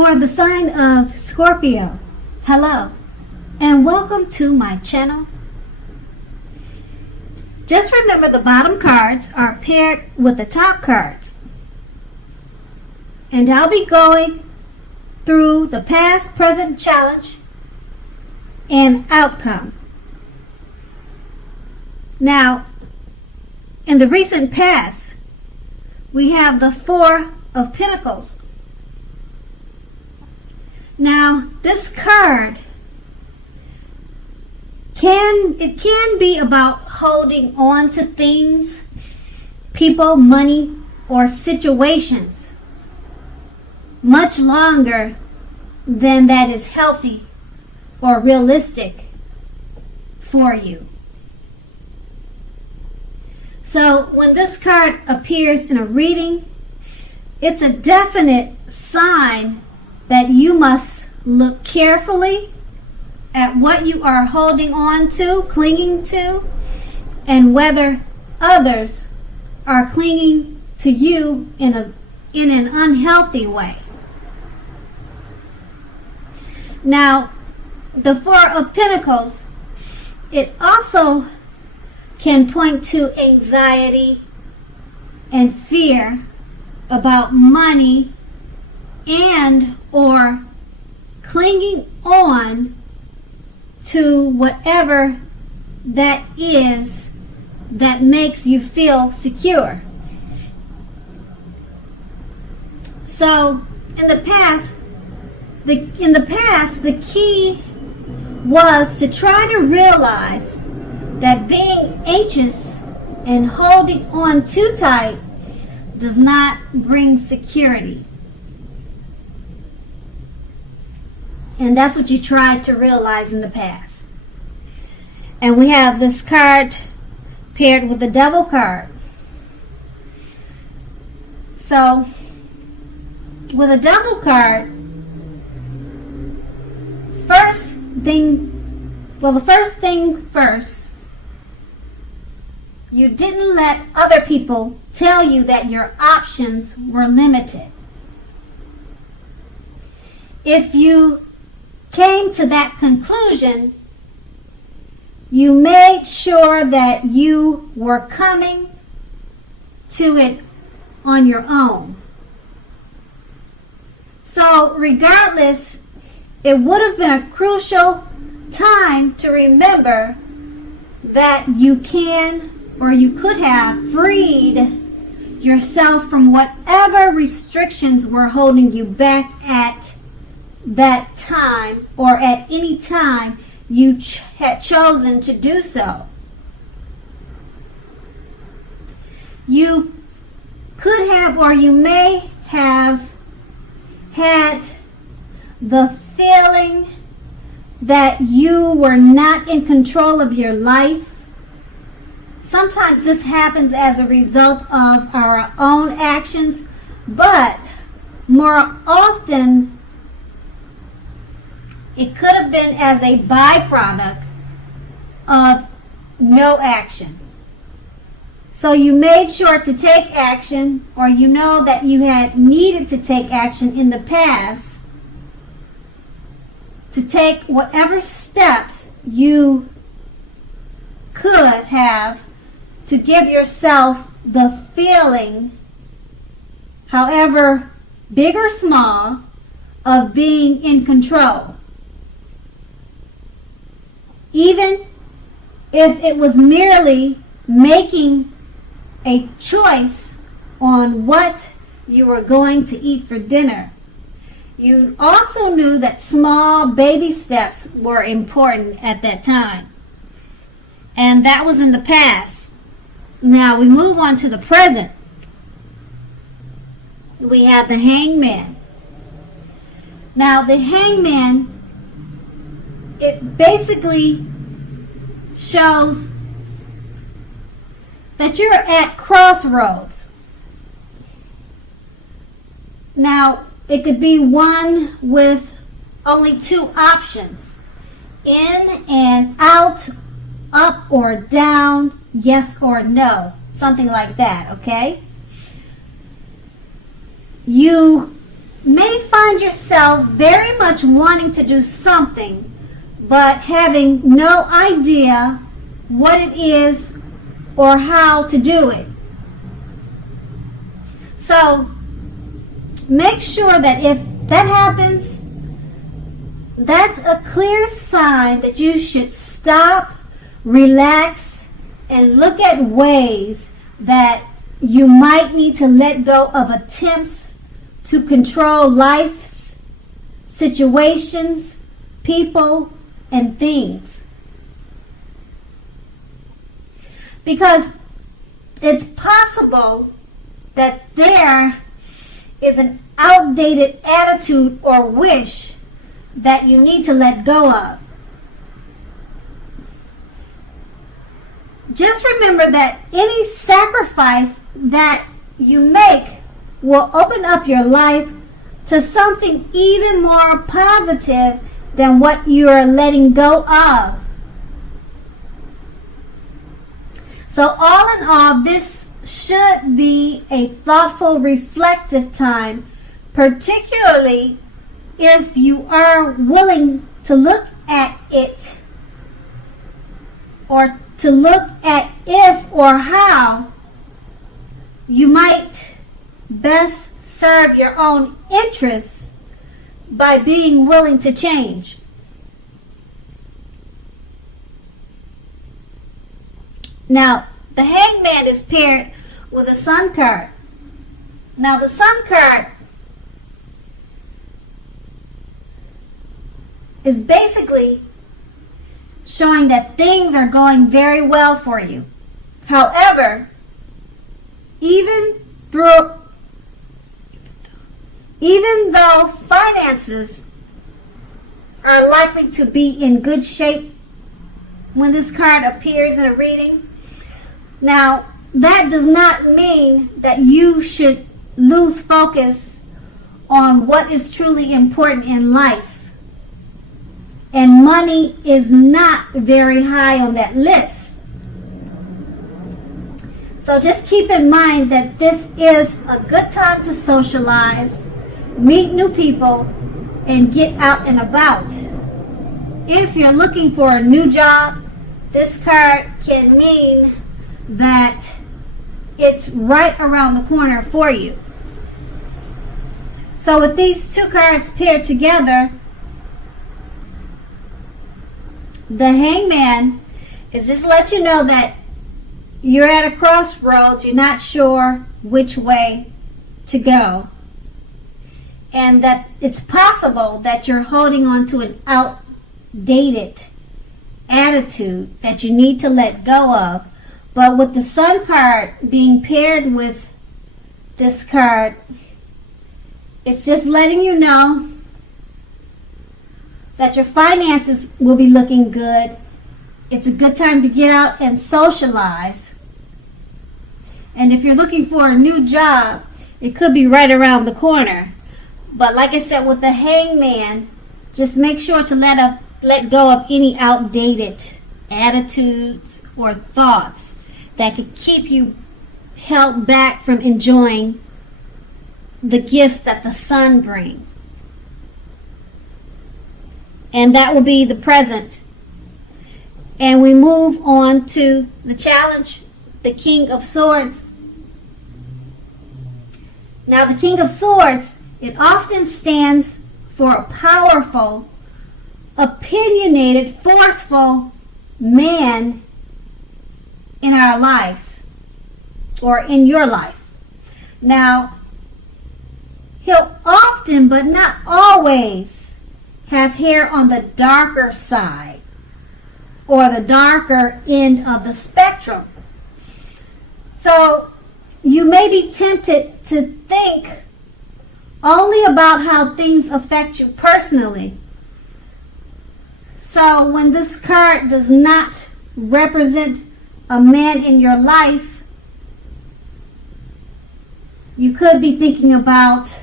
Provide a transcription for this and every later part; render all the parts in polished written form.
For the sign of Scorpio, hello, and welcome to my channel. Just remember the bottom cards are paired with the top cards. And I'll be going through the past, present challenge and outcome. Now, in the recent past, we have the Four of Pentacles. Now, this card can be about holding on to things, people, money, or situations much longer than that is healthy or realistic for you. So when this card appears in a reading, it's a definite sign that you must look carefully at what you are holding on to, clinging to, and whether others are clinging to you in an unhealthy way. Now, the Four of Pentacles, it also can point to anxiety and fear about money and or clinging on to whatever that is that makes you feel secure. So in the past, the key was to try to realize that being anxious and holding on too tight does not bring security. And that's what you tried to realize in the past. And we have this card paired with the Devil card. So, with a Devil card, the first thing first, you didn't let other people tell you that your options were limited. If you came to that conclusion, you made sure that you were coming to it on your own. So regardless, it would have been a crucial time to remember that you can or you could have freed yourself from whatever restrictions were holding you back at that time or at any time you had chosen to do so. You could have or you may have had the feeling that you were not in control of your life. Sometimes this happens as a result of our own actions, but more often it could have been as a byproduct of no action. So you made sure to take action, or you know that you had needed to take action in the past to take whatever steps you could have to give yourself the feeling, however big or small, of being in control. Even if it was merely making a choice on what you were going to eat for dinner. You also knew that small baby steps were important at that time. And that was in the past. Now we move on to the present. We have the Hangman. Now the Hangman, it basically shows that you're at crossroads. Now, it could be one with only two options: in and out, up or down, yes or no, something like that, okay? You may find yourself very much wanting to do something, but having no idea what it is or how to do it. So make sure that if that happens, that's a clear sign that you should stop, relax, and look at ways that you might need to let go of attempts to control life's situations, people, and things. Because it's possible that there is an outdated attitude or wish that you need to let go of. Just remember that any sacrifice that you make will open up your life to something even more positive than what you are letting go of. So all in all, this should be a thoughtful, reflective time, particularly if you are willing to look at it, or to look at if or how you might best serve your own interests by being willing to change. Now, the Hangman is paired with a Sun card. Now, the Sun card is basically showing that things are going very well for you. However, even though finances are likely to be in good shape when this card appears in a reading, now that does not mean that you should lose focus on what is truly important in life. And money is not very high on that list. So just keep in mind that this is a good time to socialize, meet new people, and get out and about. If you're looking for a new job, this card can mean that it's right around the corner for you. So with these two cards paired together, the Hangman is just let you know that you're at a crossroads, you're not sure which way to go. And that it's possible that you're holding on to an outdated attitude that you need to let go of. But with the Sun card being paired with this card, it's just letting you know that your finances will be looking good. It's a good time to get out and socialize. And if you're looking for a new job, it could be right around the corner. But like I said, with the Hangman, just make sure to let go of any outdated attitudes or thoughts that could keep you held back from enjoying the gifts that the Sun brings. And that will be the present. And we move on to the challenge, the King of Swords. Now, the King of Swords, it often stands for a powerful, opinionated, forceful man in our lives, or in your life. Now, he'll often, but not always, have hair on the darker side, or the darker end of the spectrum. So you may be tempted to think only about how things affect you personally. So when this card does not represent a man in your life, you could be thinking about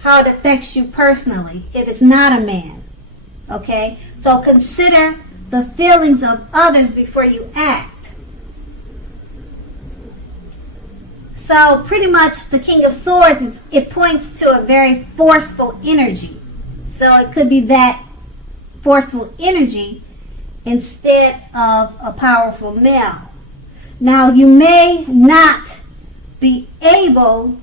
how it affects you personally if it's not a man. Okay? So consider the feelings of others before you act. So pretty much the King of Swords, it points to a very forceful energy. So it could be that forceful energy instead of a powerful male. Now you may not be able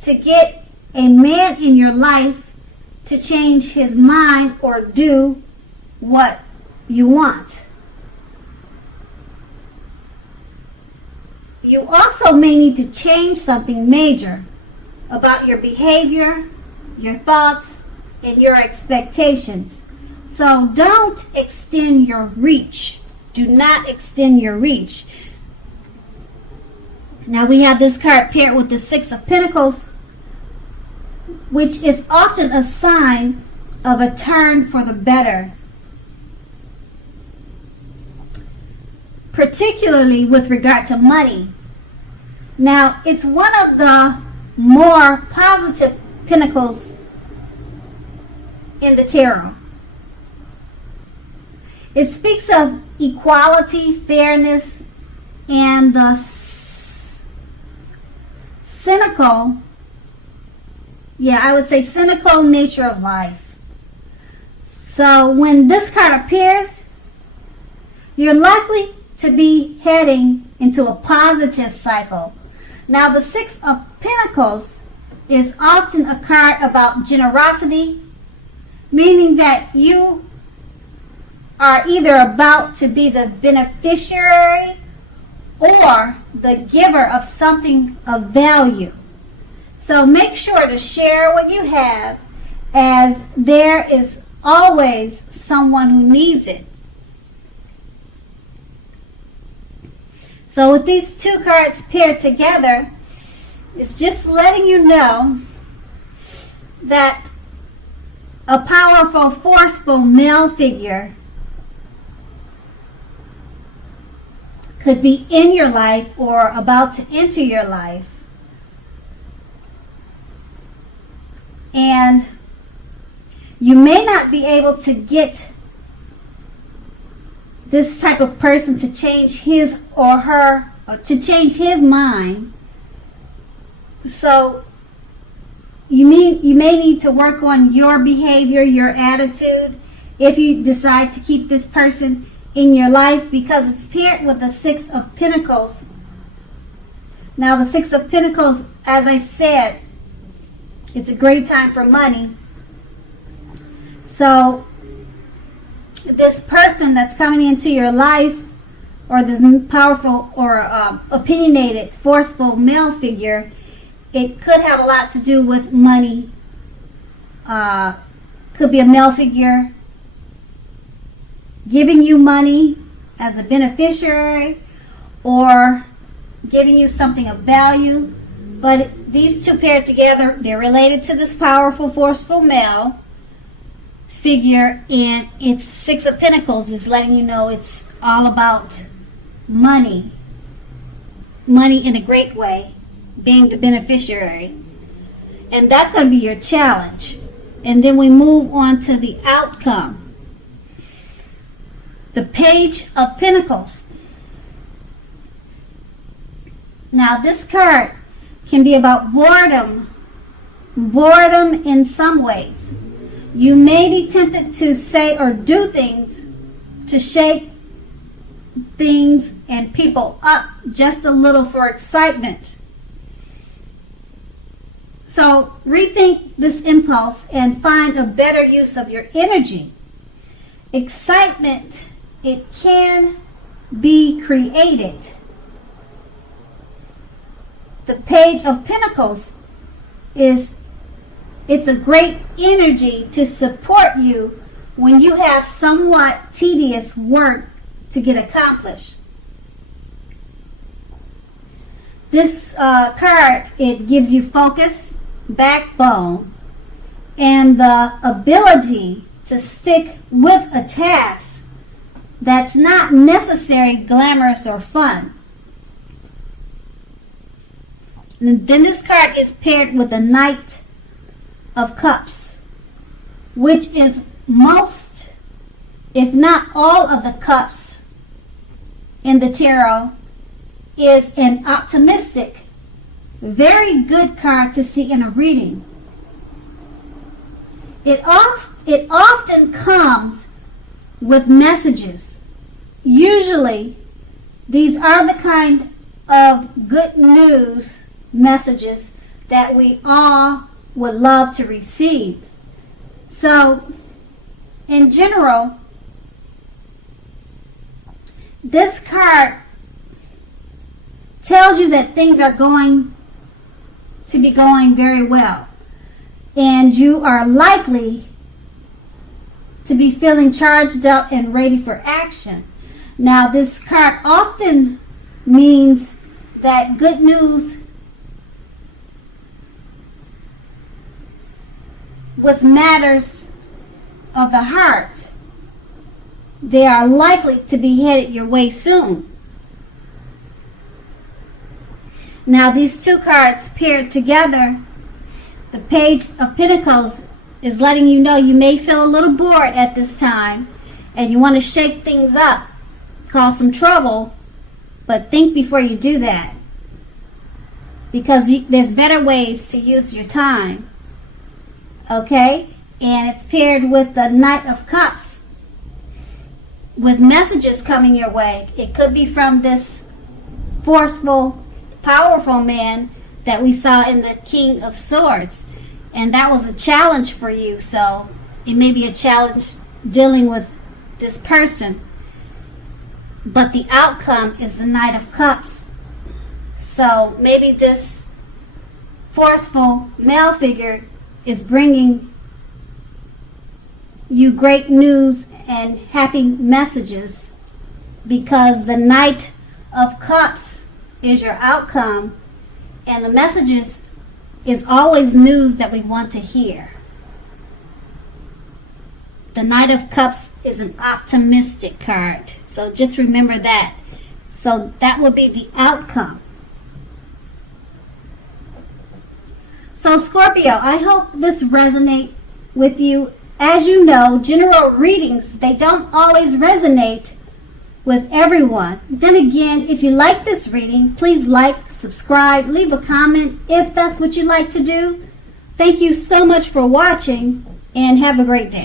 to get a man in your life to change his mind or do what you want. You also may need to change something major about your behavior, your thoughts, and your expectations. So don't extend your reach. Do not extend your reach. Now we have this card paired with the Six of Pentacles, which is often a sign of a turn for the better, particularly with regard to money. Now, it's one of the more positive pentacles in the tarot. It speaks of equality, fairness, and the cynical nature of life. So when this card appears, you're likely to be heading into a positive cycle. Now the Six of Pentacles is often a card about generosity, meaning that you are either about to be the beneficiary or the giver of something of value. So make sure to share what you have, as there is always someone who needs it. So with these two cards paired together, it's just letting you know that a powerful, forceful male figure could be in your life or about to enter your life. And you may not be able to get this type of person to change his or her, or to change his mind. So you may need to work on your behavior, your attitude, if you decide to keep this person in your life, because it's paired with the Six of Pentacles. Now the Six of Pentacles, as I said, it's a great time for money. So this person that's coming into your life, or this powerful or opinionated, forceful male figure, it could have a lot to do with money. Could be a male figure giving you money as a beneficiary or giving you something of value. But these two paired together, they're related to this powerful, forceful male figure, and it's Six of Pentacles is letting you know it's all about money in a great way, being the beneficiary, and that's going to be your challenge. And then we move on to the outcome. The Page of Pentacles. Now this card can be about boredom in some ways. You may be tempted to say or do things to shake things and people up just a little for excitement. So rethink this impulse and find a better use of your energy. Excitement, it can be created. The Page of Pentacles it's a great energy to support you when you have somewhat tedious work to get accomplished. This card, it gives you focus, backbone, and the ability to stick with a task that's not necessarily glamorous or fun. And then this card is paired with a Knight of Cups, which is most, if not all, of the cups in the tarot, is an optimistic Very good card to see in a reading. It often comes with messages. Usually, these are the kind of good news messages that we all would love to receive. So, in general, this card tells you that things are going to be going very well, and you are likely to be feeling charged up and ready for action. Now, this card often means that good news with matters of the heart, they are likely to be headed your way soon. Now, these two cards paired together, the Page of Pentacles is letting you know you may feel a little bored at this time and you want to shake things up, cause some trouble, but think before you do that, because there's better ways to use your time. Okay? And it's paired with the Knight of Cups with messages coming your way. It could be from this forceful, powerful man that we saw in the King of Swords. And that was a challenge for you. So it may be a challenge dealing with this person. But the outcome is the Knight of Cups. So maybe this forceful male figure is bringing you great news and happy messages, because the Knight of Cups is your outcome, and the messages is always news that we want to hear. The Knight of Cups is an optimistic card, so just remember that. So that will be the outcome. So Scorpio, I hope this resonates with you. As you know, general readings, they don't always resonate with everyone. Then again, if you like this reading, please like, subscribe, leave a comment if that's what you like to do. Thank you so much for watching, and have a great day.